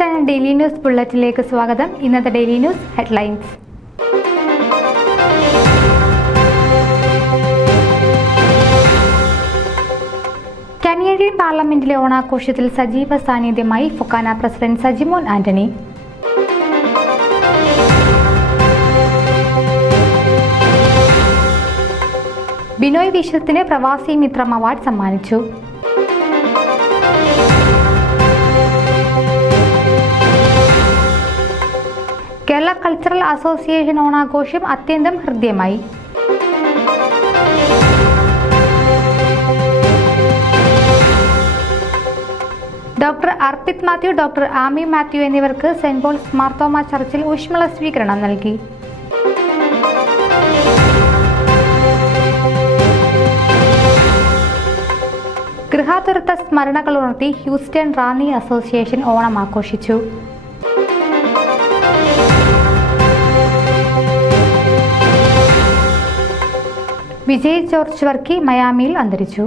Channel daily news ബുള്ളറ്റിലേക്ക് സ്വാഗതം. ഇന്നത്തെ daily news headlines. Canadian പാർലമെന്റിലെ ഓണാഘോഷത്തിൽ സജീവ സാന്നിധ്യമായി ഫൊക്കാന പ്രസിഡന്റ് സജിമോൻ ആന്റണി. ബിനോയ് വിശ്വത്തിന് പ്രവാസി മിത്രം അവാർഡ് സമ്മാനിച്ചു. കേരള കൾച്ചറൽ അസോസിയേഷൻ ഓണാഘോഷം അത്യന്തം ഹൃദ്യമായി. ഡോക്ടർ അർപ്പിത് മാത്യു, ഡോക്ടർ ആമി മാത്യു എന്നിവർക്ക് സെന്റ് പോൾസ് മാർത്തോമ ചർച്ചിൽ ഊഷ്മള സ്വീകരണം നൽകി. ഗൃഹാതുരത്വ സ്മരണകൾ ഉണർത്തി ഹ്യൂസ്റ്റൺ റാന്നി അസോസിയേഷൻ ഓണം ആഘോഷിച്ചു. വിജയ് ജോർജ് വർക്കി മയാമിയിൽ അന്തരിച്ചു.